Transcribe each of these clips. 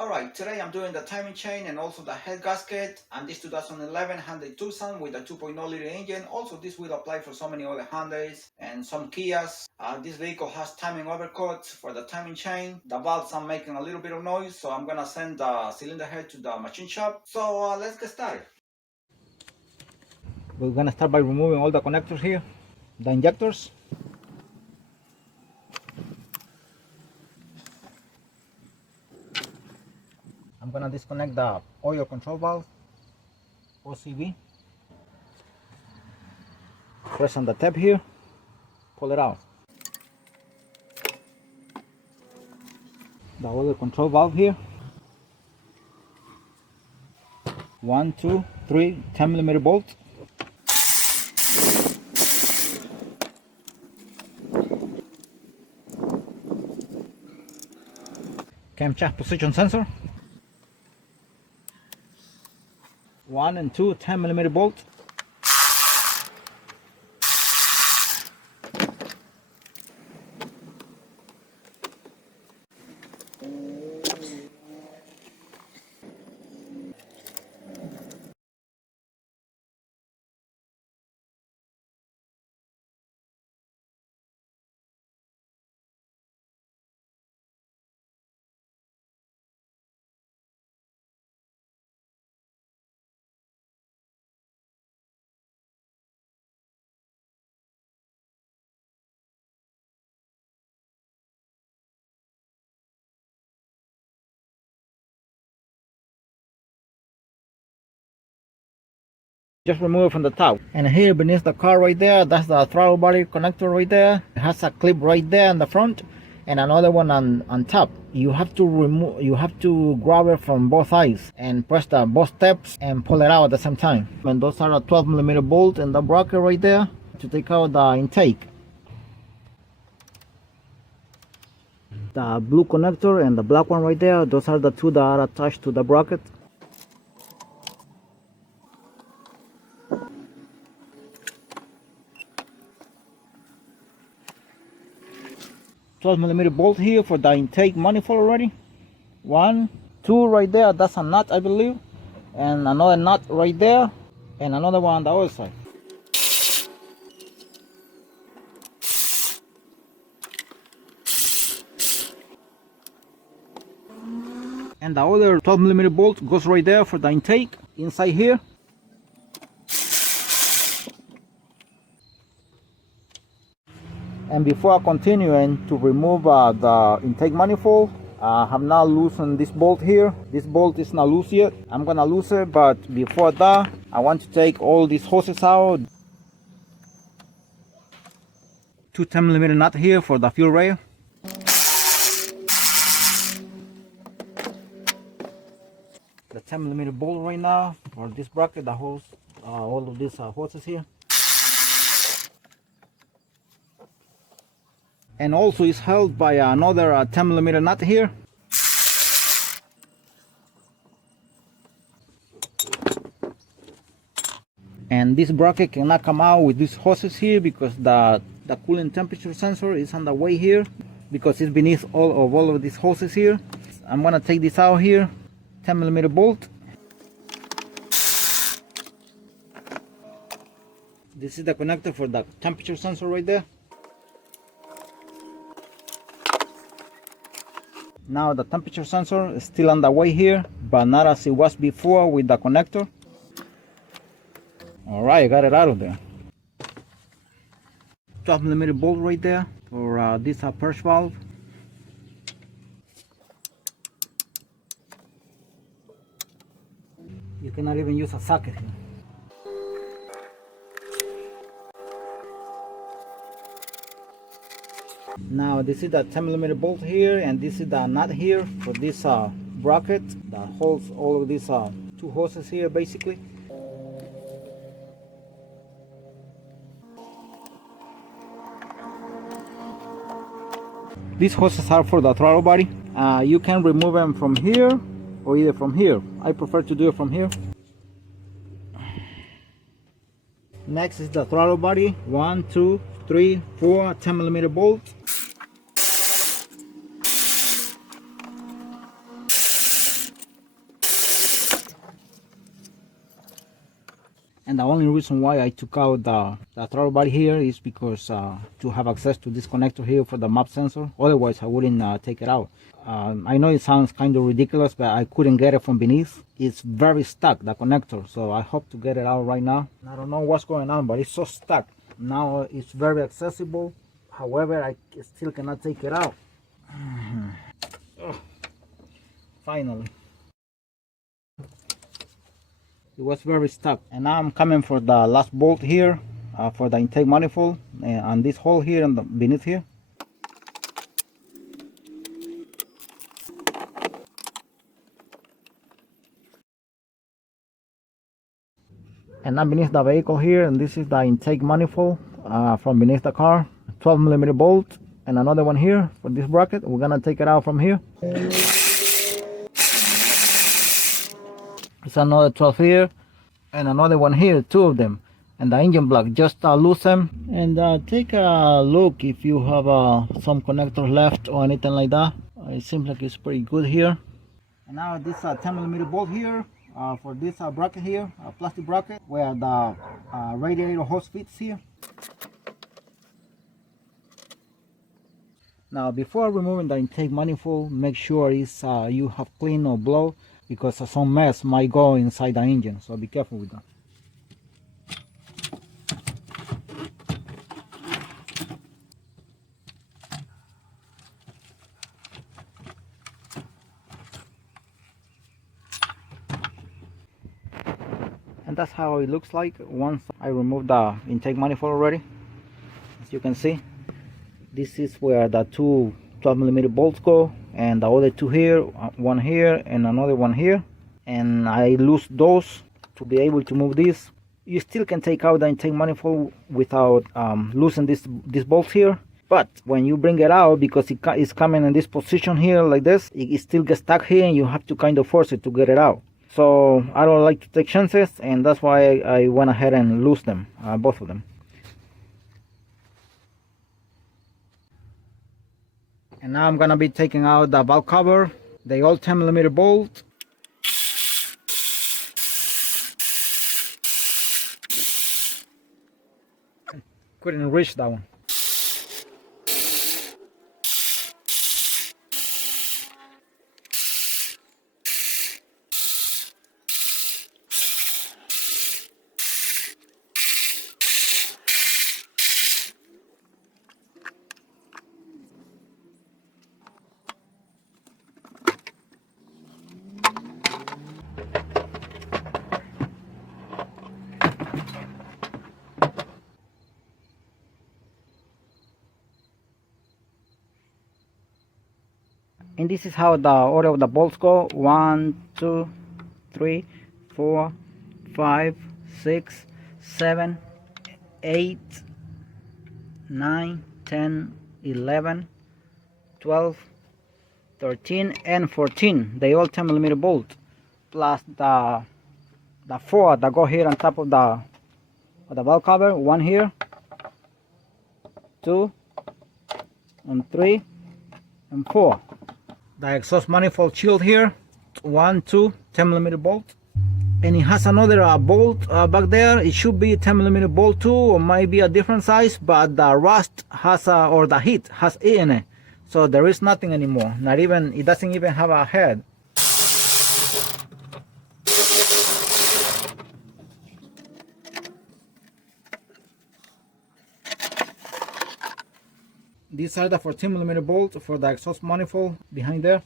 Alright, today I'm doing the timing chain and also the head gasket, and this 2011 Hyundai Tucson with a 2.0 liter engine. Also, this will apply for so many other Hyundais and some Kias. This vehicle has timing overcuts for the timing chain. The valves are making a little bit of noise, so I'm gonna send the cylinder head to the machine shop. So let's get started. We're gonna start by removing all the connectors here, the injectors. I'm gonna disconnect the oil control valve, OCV. Press on the tab here, pull it out. The oil control valve here. 1, 2, 3, 10mm bolts. Camshaft position sensor. 1 and 2 10mm bolts. Just remove it from the top. And here beneath the car right there, that's the throttle body connector right there. It has a clip right there in the front and another one on top. You have to grab it from both sides and press the both steps and pull it out at the same time. And those are a 12mm bolt in the bracket right there to take out the intake. The blue connector and the black one right there, those are the two that are attached to the bracket. $12mm bolt here for the intake manifold already. 1, 2 right there, that's a nut I believe, and another nut right there, and another one on the other side. And the other 12mm bolt goes right there for the intake inside here. And before I continue and to remove the intake manifold, I have now loosened this bolt here. This bolt is not loose yet. I'm gonna loosen it, but before that, I want to take all these hoses out. 2 10mm nut here for the fuel rail. The 10mm bolt right now for this bracket, the hose, all of these hoses here. And also is held by another 10mm nut here. And this bracket cannot come out with these hoses here because the coolant temperature sensor is on the way here because it's beneath all of these hoses here. I'm gonna take this out here, 10mm bolt. This is the connector for the temperature sensor right there. Now the temperature sensor is still on the way here, but not as it was before with the connector. Alright, I got it out of there. 12mm bolt right there for this purge valve. You cannot even use a socket here. Now this is the 10mm bolt here, and this is the nut here for this bracket that holds all of these two hoses here basically. These hoses are for the throttle body. You can remove them from here or either from here. I prefer to do it from here. Next is the throttle body. 1, 2, 3, 4 10mm bolts. And the only reason why I took out the throttle body here is because to have access to this connector here for the map sensor. Otherwise I wouldn't take it out. I know it sounds kind of ridiculous, but I couldn't get it from beneath. It's very stuck, the connector, so I hope to get it out right now. I don't know what's going on, but it's so stuck. Now it's very accessible. However, I still cannot take it out. Finally. It was very stuck, and now I'm coming for the last bolt here for the intake manifold and this hole here and beneath here. And I'm beneath the vehicle here, and this is the intake manifold from beneath the car. 12mm bolt and another one here for this bracket. We're gonna take it out from here. It's another 12 here and another one here, two of them, and the engine block. Just loose them and take a look if you have some connectors left or anything like that. It seems like it's pretty good here. And now this 10mm bolt here for this bracket here, plastic bracket where the radiator hose fits here. Now before removing the intake manifold, make sure you have clean or blow, because some mess might go inside the engine, so be careful with that. And that's how it looks like once I remove the intake manifold already. As you can see, this is where the two 12mm bolts go, and the other two here, one here and another one here, and I lose those to be able to move this. You still can take out the intake manifold without losing this bolt here, but when you bring it out, because it's coming in this position here like this, it still gets stuck here and you have to kind of force it to get it out. So I don't like to take chances, and that's why I went ahead and lose them, both of them. And now I'm gonna be taking out the valve cover, the old 10mm bolt. Couldn't reach that one. And this is how the order of the bolts go. 1, 2, 3, 4, 5, 6, 7, 8, 9, 10, 11, 12, 13, and 14. They all 10mm bolt, plus the 4 that go here on top of the valve cover. 1 here, 2, and 3, and 4. The exhaust manifold shield here, 1, 2, 10mm bolt, and it has another bolt back there. It should be 10mm bolt too, or might be a different size, but the rust has or the heat has eaten it, so there is nothing anymore. Not even, it doesn't even have a head. These are the 14mm bolts for the exhaust manifold behind there.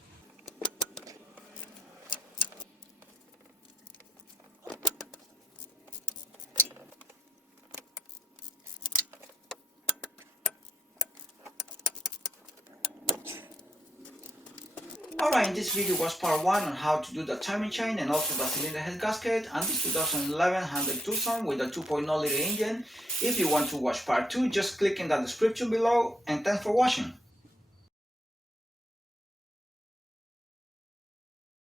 Alright, this video was part 1 on how to do the timing chain and also the cylinder head gasket and this 2011 Hyundai Tucson with a 2.0 liter engine. If you want to watch part 2, just click in the description below, and thanks for watching.